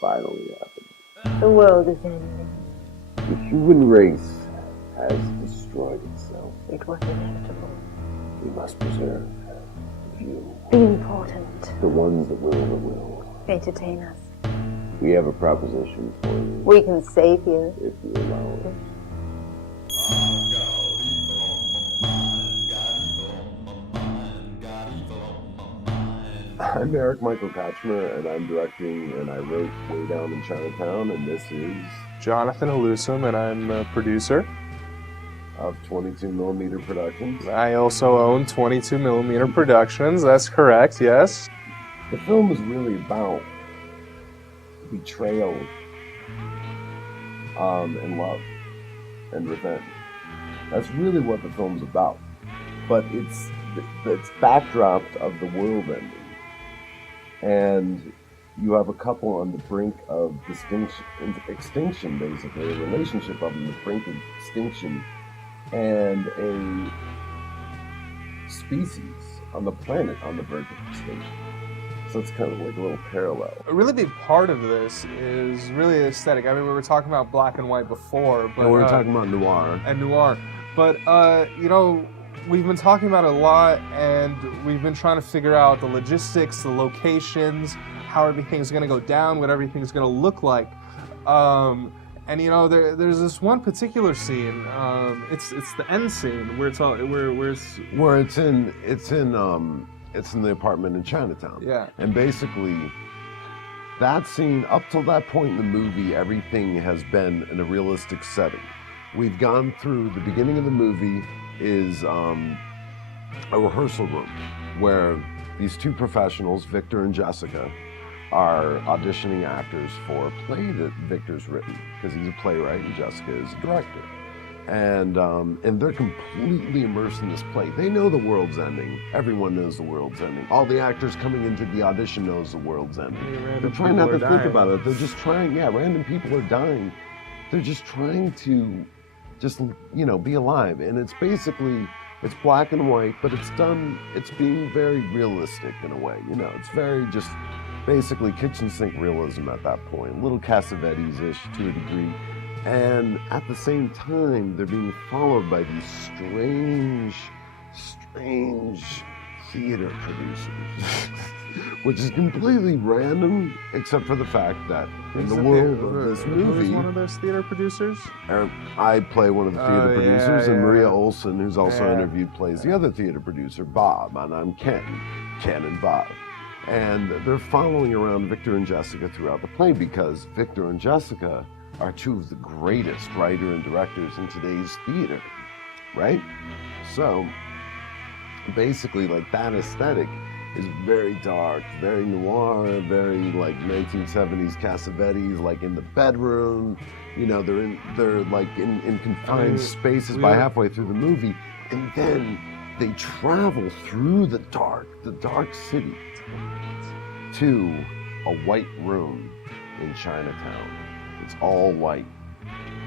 finally happened. The world is ending. The human race has destroyed itself. It was inevitable. We must preserve the few. The important. The ones that will. Entertain us. We have a proposition for you. We can save you. If you allow us. I'm Eric Michael Kochmer, and I'm directing, and I wrote Way Down in Chinatown, and this is Jonathan Haloossim, and I'm a producer of 22mm Productions. I also own 22mm Productions, that's correct, yes. The film is really about betrayal and love and revenge. That's really what the film's about. But it's backdropped of the world ending. And you have a couple on the brink of extinction, basically, a relationship on the brink of extinction, and a species on the planet on the verge of extinction. So it's kind of like a little parallel. A really big part of this is really the aesthetic. I mean, we were talking about black and white before, but we were talking about noir. And noir. But, you know, we've been talking about it a lot, and we've been trying to figure out the logistics, the locations, how everything's going to go down, what everything's going to look like. And you know, there's this one particular scene. It's the end scene where it's in the apartment in Chinatown. Yeah. And basically, that scene, up till that point in the movie, everything has been in a realistic setting. We've gone through the beginning of the movie is a rehearsal room where these two professionals, Victor and Jessica, are auditioning actors for a play that Victor's written, because he's a playwright and Jessica is a director. And they're completely immersed in this play. They know the world's ending. Everyone knows the world's ending. All the actors coming into the audition knows the world's ending. They're trying not to think about it. They're just trying, random people are dying. They're just trying to be alive. And it's basically, it's black and white, but it's being very realistic in a way. It's very just basically kitchen sink realism at that point. A little Cassavetes-ish to a degree. And at the same time, they're being followed by these strange theater producers, which is completely random, except for the fact that in the world of this movie... Who's one of those theater producers? I play one of the theater producers, and Maria Olson, who's also interviewed, plays the other theater producer, Bob, and I'm Ken and Bob. And they're following around Victor and Jessica throughout the play because Victor and Jessica are two of the greatest writer and directors in today's theater, right? So basically, like, that aesthetic is very dark, very noir, very like 1970s Cassavetes, like in the bedroom. They're like in confined spaces by halfway through the movie, and then they travel through the dark city to a white room in Chinatown. It's all white.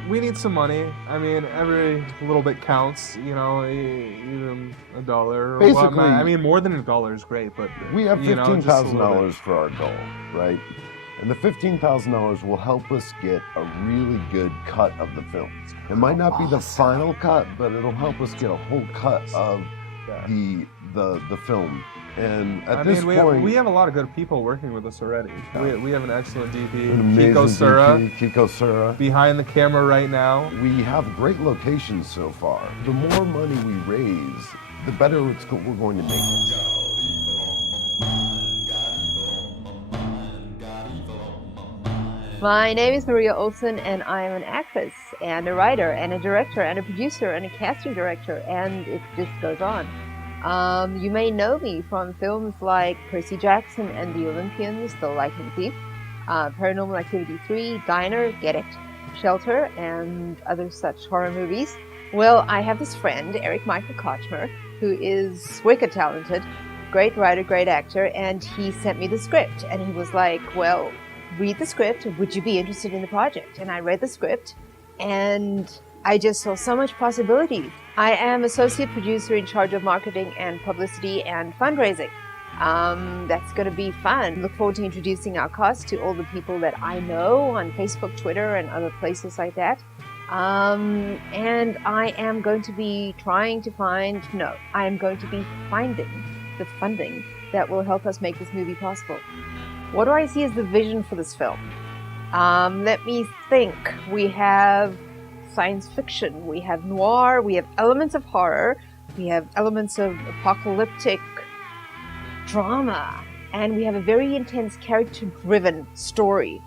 We need some money. I mean, every little bit counts, even $1. Basically, well, I mean, more than $1 is great, but we have $15,000 for our goal, right? And the $15,000 will help us get a really good cut of the film. It might not be the final cut, but it'll help us get a whole cut of the film. And at this point, we have a lot of good people working with us already. We have an excellent DP, Kiko Sura, behind the camera right now. We have great locations so far. The more money we raise, the better we're going to make it. My name is Maria Olson, and I am an actress and a writer and a director and a producer and a casting director, and it just goes on. You may know me from films like Percy Jackson and the Olympians, The Lightning Thief, Paranormal Activity 3, Diner, Get It, Shelter, and other such horror movies. Well, I have this friend, Eric Michael Kochmer, who is wicked talented, great writer, great actor, and he sent me the script, and he was like, well, read the script, would you be interested in the project? And I read the script, and I just saw so much possibility. I am associate producer in charge of marketing and publicity and fundraising. That's going to be fun. Look forward to introducing our cast to all the people that I know on Facebook, Twitter, and other places like that. And I am going to be finding the funding that will help us make this movie possible. What do I see as the vision for this film? Let me think. We have science fiction, we have noir, we have elements of horror, we have elements of apocalyptic drama, and we have a very intense character-driven story.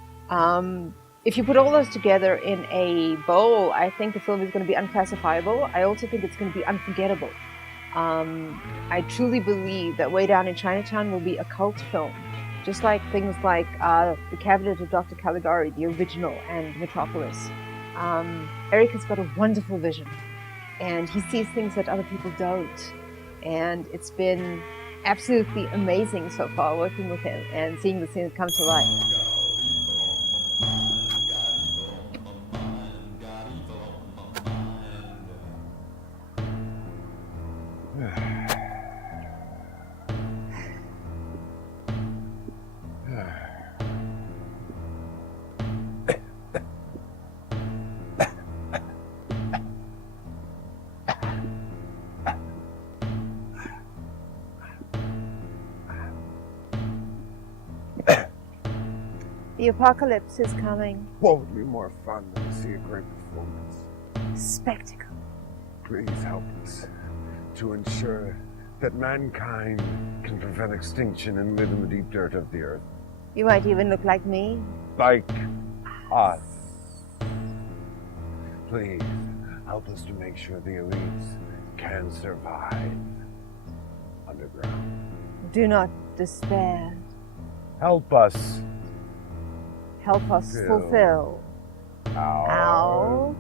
If you put all those together in a bowl, I think the film is going to be unclassifiable. I also think it's going to be unforgettable. I truly believe that Way Down in Chinatown will be a cult film, just like things like The Cabinet of Dr. Caligari, the original, and Metropolis. Eric has got a wonderful vision, and he sees things that other people don't. And it's been absolutely amazing so far working with him and seeing the scene come to life. The apocalypse is coming. What would be more fun than to see a great performance? Spectacle. Please help us to ensure that mankind can prevent extinction and live in the deep dirt of the earth. You might even look like me. Like us. Please help us to make sure the elites can survive underground. Do not despair. Help us. Help us fulfill Our